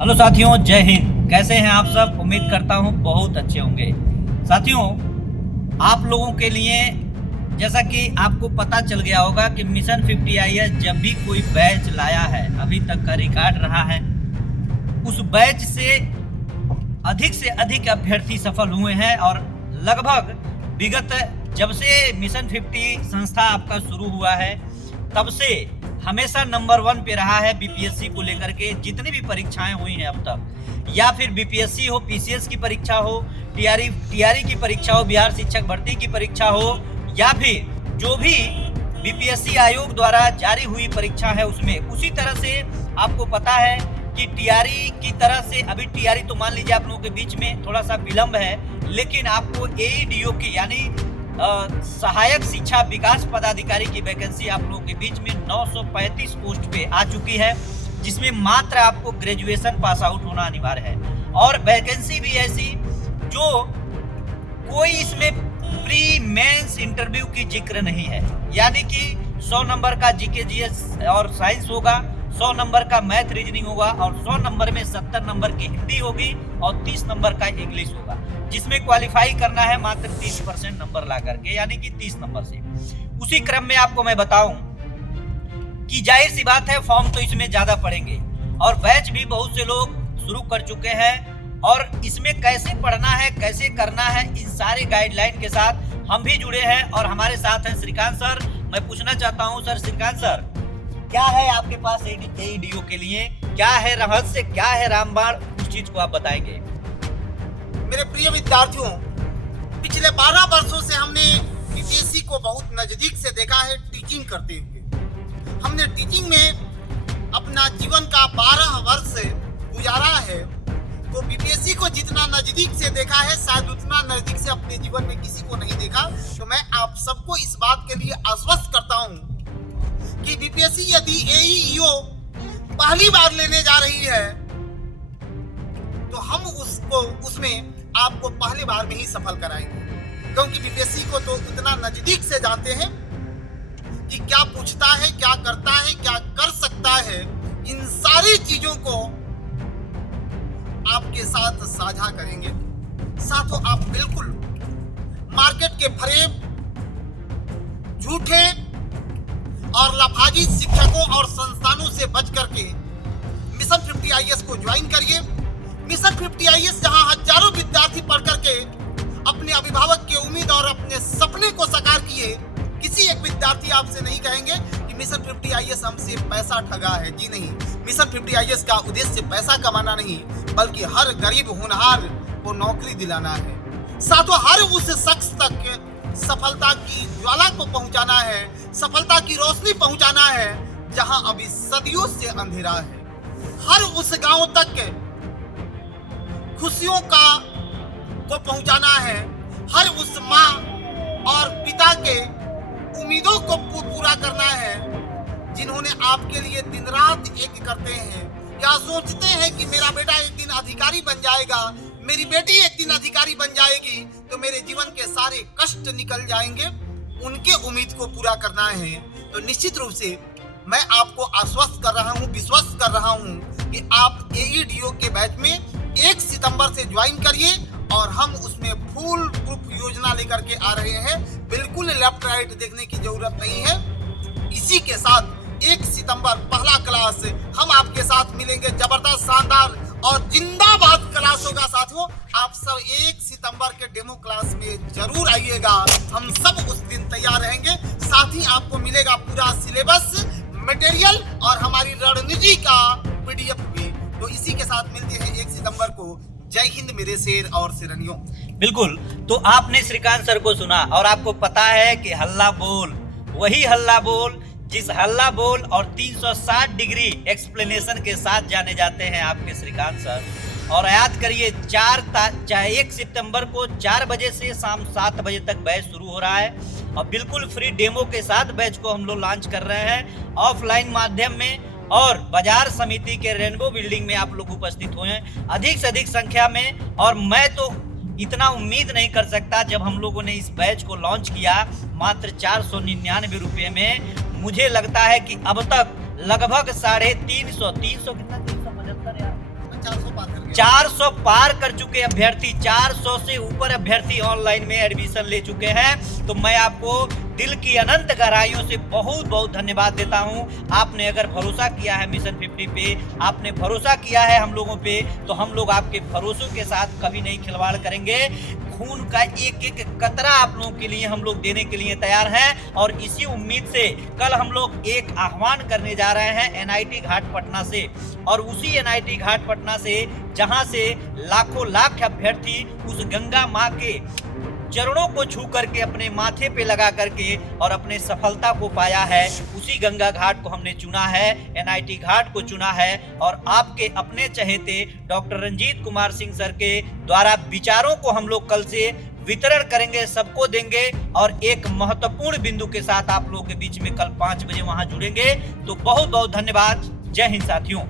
Hello साथियों, जय हिंद। कैसे हैं आप सब? उम्मीद करता हूं बहुत अच्छे होंगे। साथियों, आप लोगों के लिए जैसा कि आपको पता चल गया होगा कि मिशन 50 जब भी कोई बैच लाया है, अभी तक का रिकॉर्ड रहा है, उस बैच से अधिक अभ्यर्थी सफल हुए हैं। और लगभग विगत जब से मिशन 50 संस्था आपका शुरू हुआ है, तब से हमेशा नंबर 1 पे रहा है बीपीएससी को लेकर के। जितनी भी परीक्षाएं हुई हैं अब तक, या फिर बीपीएससी हो, पीसीएस की परीक्षा हो, टीआरई की परीक्षा हो, बिहार शिक्षक भर्ती की परीक्षा हो, या फिर जो भी बीपीएससी आयोग द्वारा जारी हुई परीक्षा है उसमें, उसी तरह से आपको पता है कि टीआरई की तरह से, अभी टीआरई तो मान लीजिए आप लोगों के बीच में थोड़ा सा विलंब है, लेकिन आपको एईडीओ की यानी सहायक शिक्षा विकास पदाधिकारी की वैकेंसी आप लोगों के बीच में 935 पोस्ट पे आ चुकी है, जिसमें मात्र आपको ग्रेजुएशन पास आउट होना अनिवार्य है। और वैकेंसी भी ऐसी जो कोई इसमें प्री मेंस इंटरव्यू की जिक्र नहीं है, यानी कि 100 नंबर का जीके जीएस और साइंस होगा, 100 नंबर का मैथ रीजनिंग होगा, और 100 नंबर में 70 नंबर की हिंदी होगी और 30 नंबर का इंग्लिश होगा, जिसमें क्वालिफाई करना है मात्र 30% नंबर ला करके, यानी कि 30 नंबर से। उसी क्रम में आपको मैं बताऊं कि जाहिर सी बात है, फॉर्म तो इसमें ज्यादा पड़ेंगे और बैच भी बहुत से लोग शुरू कर चुके हैं। और इसमें कैसे पढ़ना है, कैसे करना है, इन सारे गाइडलाइन के साथ हम भी जुड़े हैं और हमारे साथ हैं श्रीकांत सर। मैं पूछना चाहता हूं सर, श्रीकांत सर, क्या है आपके पास एईडीओ के लिए, क्या है रहस्य, क्या है रामबाण, उस चीज को आप बताएंगे। मेरे प्रिय विद्यार्थियों, पिछले 12 वर्षों से हमने बीपीएससी को बहुत नजदीक से देखा है टीचिंग करते हुए। हमने टीचिंग में अपना जीवन का 12 वर्ष गुजारा है, तो बीपीएससी को जितना नजदीक से देखा है, शायद उतना नजदीक से अपने जीवन में किसी को नहीं देखा। तो मैं आप सबको इस बात के लिए आश्वस्त करता हूं कि बीपीएससी यदि एईओ पहली बार लेने जा रही है, तो हम उसमें आपको पहले बार में ही सफल कराएंगे, क्योंकि बीपीएससी को तो उतना नजदीक से जानते हैं कि क्या पूछता है, क्या करता है, क्या कर सकता है। इन सारी चीजों को आपके साथ साझा करेंगे। साथों, आप बिल्कुल मार्केट के फरेब, झूठे और लाफाजी शिक्षकों और संस्थानों से बच करके मिशन 50 आईएएस को ज्वाइन करिए। मिशन 50 आईएएस जहां हजारों विद्यार्थी पढ़ करके अपने अभिभावक की उम्मीद और अपने सपने को साकार किए, किसी एक विद्यार्थी आपसे नहीं कहेंगे कि मिशन 50 आईएएस हमसे पैसा ठगा है। जी नहीं, मिशन 50 आईएएस का उद्देश्य पैसा कमाना नहीं, बल्कि हर गरीब होनहार को नौकरी दिलाना है। साथों, हर उस शख्स तक सफलता की ज्वाला को पहुंचाना है, सफलता की रोशनी पहुंचाना है जहां अभी सदियों से अंधेरा है। हर उस गांव तक खुशियों को पहुंचाना है, हर उस माँ और पिता के उम्मीदों को पूरा करना है जिन्होंने आपके लिए दिन रात एक करते हैं, या सोचते हैं कि मेरा बेटा एक दिन अधिकारी बन जाएगा, मेरी बेटी एक दिन अधिकारी बन जाएगी, तो मेरे जीवन के सारे कष्ट निकल जाएंगे। उनके उम्मीद को पूरा करना है। तो निश्चित रूप से मैं आपको आश्वस्त कर रहा हूँ, विश्वास कर रहा हूँ कि आप एईडीओ के बैच में 1 सितंबर से ज्वाइन करिए, और हम उसमें फुल प्रूफ योजना लेकर के आ रहे हैं। बिल्कुल लेफ्ट राइट देखने की जरूरत नहीं है। इसी के साथ 1 सितंबर पहला क्लास हम आपके साथ मिलेंगे। जबरदस्त, शानदार और जिंदाबाद क्लास होगा। साथियों, आप सब 1 सितंबर के डेमो क्लास में जरूर आइएगा। हम सब उस दिन तैयार रहेंगे। साथ ही आपको मिलेगा पूरा सिलेबस, मटेरियल और हमारी रणनीति का पीडीएफ भी। तो इसी के साथ मिलते हैं 1 सितंबर को। जय हिंद मेरे शेर और शेरनियों। बिल्कुल, तो आपने श्रीकांत सर को सुना, और आपको पता है कि हल्ला बोल, वही हल्ला बोल जिस हल्ला बोल और 360 डिग्री एक्सप्लेनेशन के साथ जाने जाते हैं आपके श्रीकांत सर। और याद करिए, 1 सितंबर को 4 बजे से शाम 7 बजे तक बैच शुरू हो रहा है, और बिल्कुल फ्री डेमो के साथ बैच को हम लोग लॉन्च कर रहे हैं ऑफलाइन माध्यम में। और बाजार समिति के रेनबो बिल्डिंग में आप लोग उपस्थित हुए हैं अधिक से अधिक संख्या में। और मैं तो इतना उम्मीद नहीं कर सकता, जब हम लोगों ने इस बैच को लॉन्च किया मात्र 499 रुपये में, मुझे लगता है कि अब तक लगभग 350 कितना 375 यार 400 पार कर चुके अभ्यर्थी, 400 से ऊपर अभ्यर्थी ऑनलाइन में एडमिशन ले चुके हैं। तो मैं आपको दिल की अनंत गहराइयों से बहुत बहुत धन्यवाद देता हूं। आपने अगर भरोसा किया है मिशन 50 पे, आपने भरोसा किया है हम लोगों पे, तो हम लोग आपके भरोसों के साथ कभी नहीं खिलवाड़ करेंगे। खून का एक एक कतरा आप लोगों के लिए हम लोग देने के लिए तैयार हैं। और इसी उम्मीद से कल हम लोग एक आह्वान करने जा रहे हैं एनआईटी घाट पटना से, और उसी एनआईटी घाट पटना से जहां से लाखों लाख अभ्यर्थी उस गंगा माँ के चरणों को छू करके अपने माथे पे लगा करके और अपने सफलता को पाया है, उसी गंगा घाट को हमने चुना है, एनआईटी घाट को चुना है। और आपके अपने चहेते डॉक्टर रंजीत कुमार सिंह सर के द्वारा विचारों को हम लोग कल से वितरण करेंगे, सबको देंगे। और एक महत्वपूर्ण बिंदु के साथ आप लोगों के बीच में कल 5 बजे वहां जुड़ेंगे। तो बहुत बहुत धन्यवाद। जय हिंद साथियों।